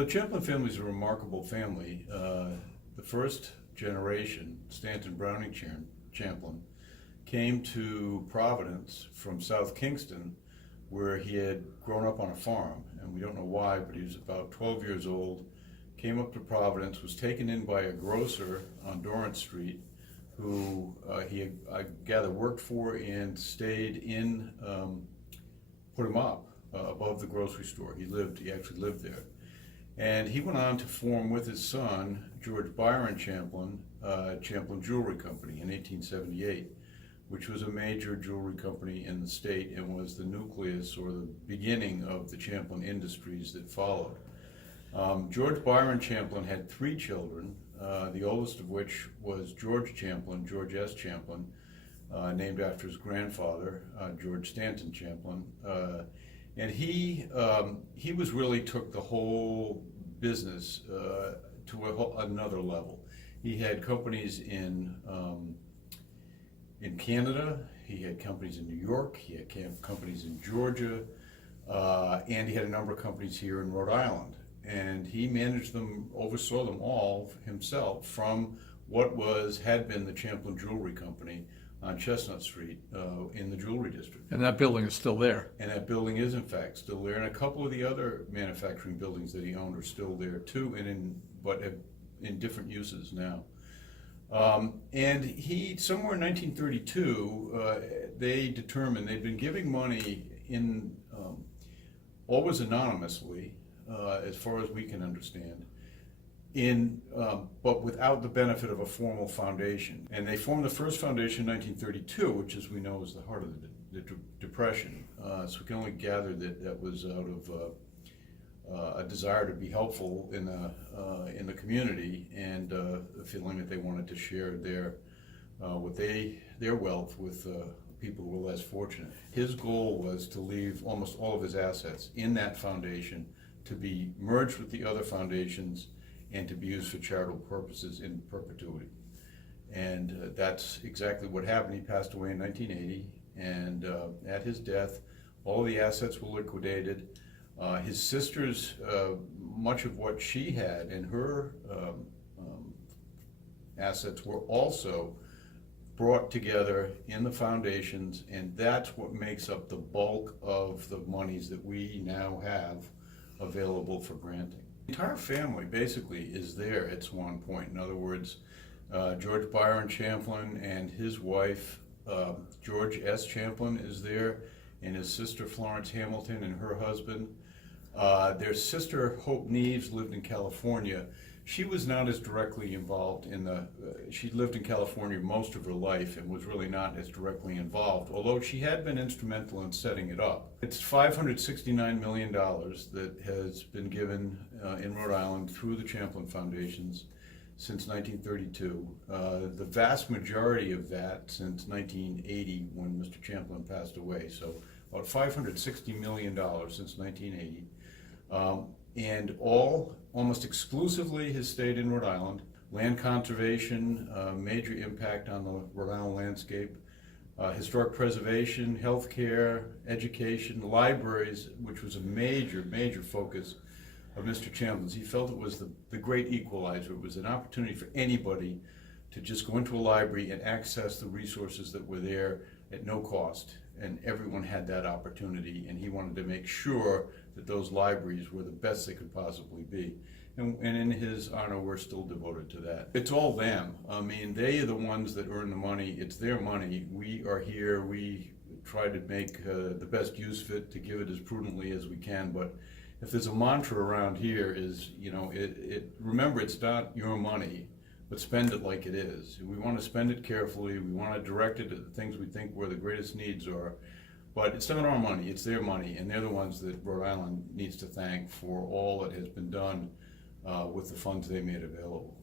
The Champlin family is a remarkable family. The first generation, Stanton Browning Champlin, came to Providence from South Kingston, where he had grown up on a farm, and we don't know why, but he was about 12 years old, came up to Providence, was taken in by a grocer on Dorrance Street, who I gather, worked for and stayed in, put him up above the grocery store. He actually lived there. And he went on to form with his son, George Byron Champlin, Champlin Jewelry Company in 1878, which was a major jewelry company in the state and was the nucleus or the beginning of the Champlin industries that followed. George Byron Champlin had 3 children, the oldest of which was George Champlin, George S. Champlin, named after his grandfather, George Stanton Champlin. And he was really took the whole business to another level. He had companies in Canada, he had companies in New York, he had companies in Georgia, and he had a number of companies here in Rhode Island. And he managed them, oversaw them all himself from what had been the Champlin Jewelry Company on Chestnut Street in the Jewelry District. And that building is still there. And that building is in fact still there, and a couple of the other manufacturing buildings that he owned are still there too, but in different uses now. And he, somewhere in 1932, they determined they'd been giving money in, always anonymously, as far as we can understand, but without the benefit of a formal foundation. And they formed the first foundation in 1932, which, as we know, is the heart of the Depression. So we can only gather that was out of a desire to be helpful in the community, and a feeling that they wanted to share their wealth with people who were less fortunate. His goal was to leave almost all of his assets in that foundation to be merged with the other foundations and to be used for charitable purposes in perpetuity. And that's exactly what happened. He passed away in 1980, and at his death, all the assets were liquidated. His sisters, much of what she had and her assets were also brought together in the foundations, and that's what makes up the bulk of the monies that we now have available for granting. The entire family basically is there at one point. In other words, George Byron Champlin and his wife, George S. Champlin, is there, and his sister Florence Hamilton and her husband. Their sister Hope Neves lived in California. She was not as directly involved she lived in California most of her life and was really not as directly involved, although she had been instrumental in setting it up. It's $569 million that has been given in Rhode Island through the Champlin Foundations since 1932. The vast majority of that since 1980, when Mr. Champlin passed away. So about $560 million since 1980. And almost exclusively has stayed in Rhode Island. Land conservation, major impact on the Rhode Island landscape. Historic preservation, healthcare, education, libraries, which was a major, major focus of Mr. Champlin's. He felt it was the great equalizer. It was an opportunity for anybody to just go into a library and access the resources that were there at no cost. And everyone had that opportunity, and he wanted to make sure that those libraries were the best they could possibly be. And in his honor, we're still devoted to that. It's all them. I mean, they are the ones that earn the money. It's their money. We are here. We try to make the best use of it, to give it as prudently as we can. But if there's a mantra around here is, remember, it's not your money, but spend it like it is. We want to spend it carefully. We want to direct it to the things we think where the greatest needs are. But it's not our money, it's their money, and they're the ones that Rhode Island needs to thank for all that has been done with the funds they made available.